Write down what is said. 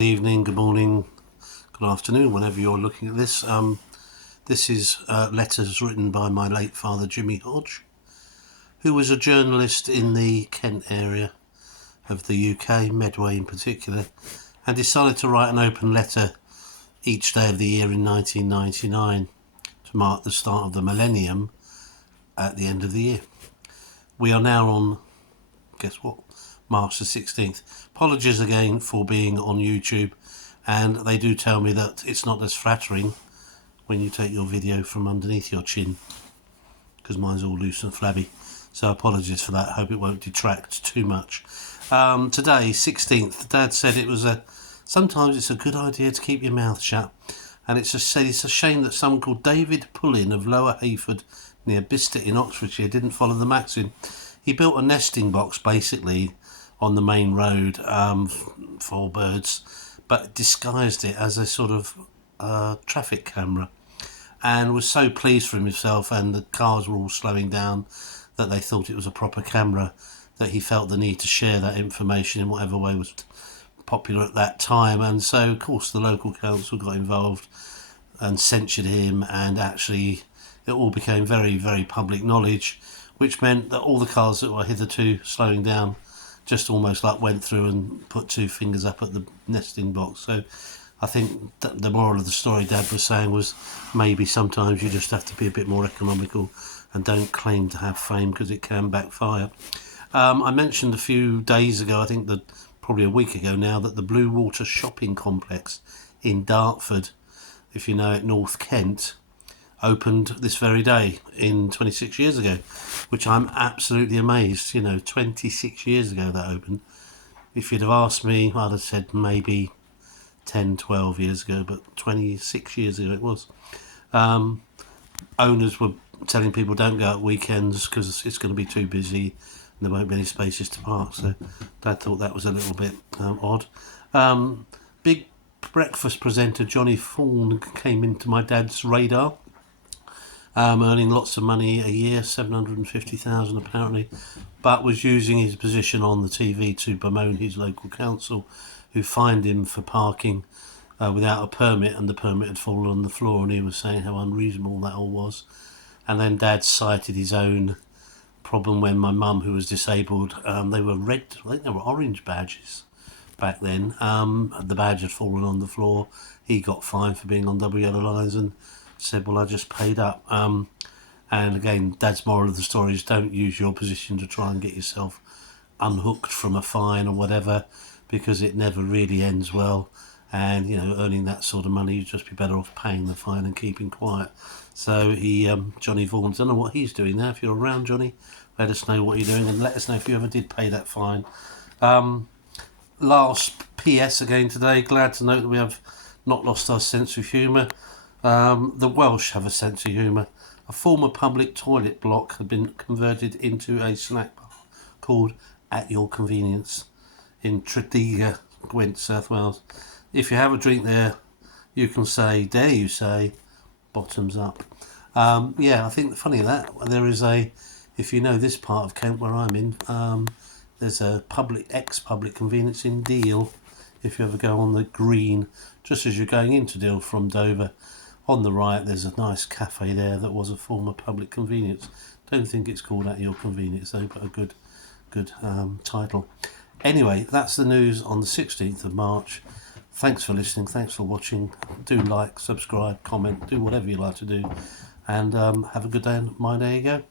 Good evening, good morning, good afternoon, whenever you're looking at this. This is letters written by my late Father Jimmy Hodge, who was a journalist in the Kent area of the UK, Medway in particular, and decided to write an open letter each day of the year in 1999 to mark the start of the millennium at the end of the year. We are now on, guess what, March the 16th. Apologies again for being on YouTube, and they do tell me that it's not as flattering when you take your video from underneath your chin, because mine's all loose and flabby, so apologies for that. Hope it won't detract too much. Today, 16th, Dad said it was sometimes it's a good idea to keep your mouth shut, and it's a shame that someone called David Pullin of Lower Hayford near Bistet in Oxfordshire didn't follow the maxim. He built a nesting box basically on the main road for birds, but disguised it as a sort of traffic camera, and was so pleased for himself, and the cars were all slowing down, that they thought it was a proper camera, that he felt the need to share that information in whatever way was popular at that time. And so of course the local council got involved and censured him, and actually it all became very, very public knowledge, which meant that all the cars that were hitherto slowing down just almost like went through and put two fingers up at the nesting box. So I think the moral of the story Dad was saying was maybe sometimes you just have to be a bit more economical and don't claim to have fame, because it can backfire. I mentioned a few days ago, I think that probably a week ago now, that the Blue Water Shopping Complex in Dartford, if you know it, North Kent, opened this very day 26 years ago, which I'm absolutely amazed. 26 years ago that opened. If you'd have asked me, I'd have said maybe 10, 12 years ago, but 26 years ago it was. Owners were telling people don't go at weekends because it's going to be too busy and there won't be any spaces to park, so Dad thought that was a little bit odd. Big breakfast presenter Johnny Fawn came into my dad's radar, earning lots of money a year, 750,000 apparently, but was using his position on the TV to bemoan his local council, who fined him for parking without a permit, and the permit had fallen on the floor, and he was saying how unreasonable that all was. And then Dad cited his own problem when my mum, who was disabled, they were red, I think they were orange badges back then. The badge had fallen on the floor. He got fined for being on double yellow lines and said, well, I just paid up. And again, Dad's moral of the story is don't use your position to try and get yourself unhooked from a fine or whatever, because it never really ends well. And earning that sort of money, you'd just be better off paying the fine and keeping quiet. So Johnny Vaughan, don't know what he's doing now. If you're around, Johnny, let us know what you're doing, and let us know if you ever did pay that fine. Last PS again today, glad to note that we have not lost our sense of humour. The Welsh have a sense of humour. A former public toilet block had been converted into a snack bar called At Your Convenience in Tredegar, Gwent, South Wales. If you have a drink there, you can say, dare you say, bottoms up. I think funny that there is if you know this part of Kent where I'm in, there's a ex-public convenience in Deal. If you ever go on the green, just as you're going into Deal from Dover, on the right there's a nice cafe there that was a former public convenience. Don't think it's called At Your Convenience though, but a good title. Anyway, that's the news on the 16th of March. Thanks for listening, thanks for watching. Do like, subscribe, comment, do whatever you like to do, and have a good day. My day you go.